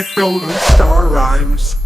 the golden star rhymes.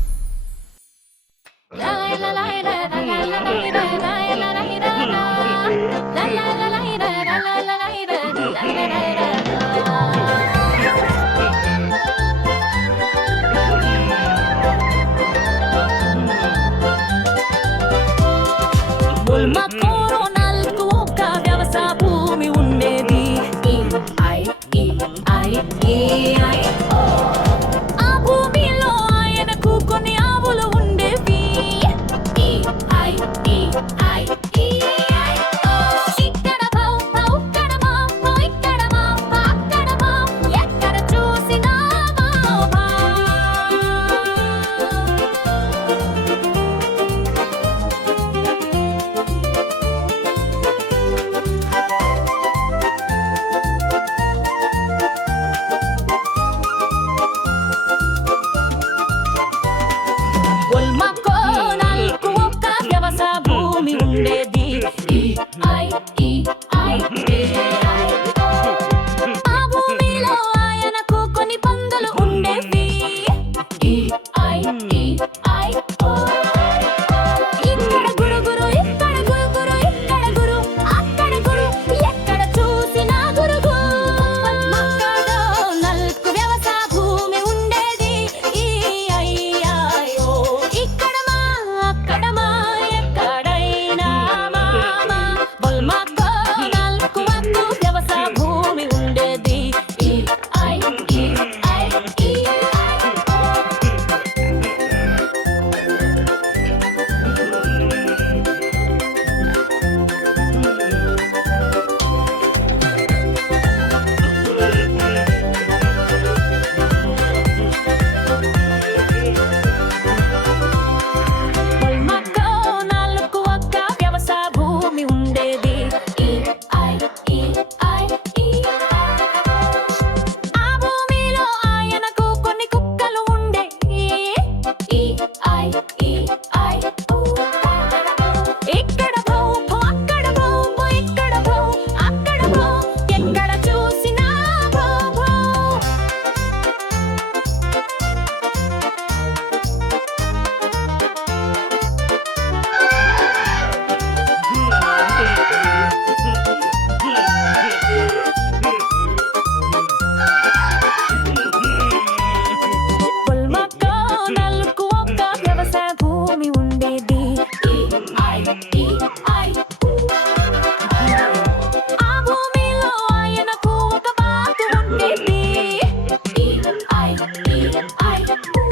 Thank you.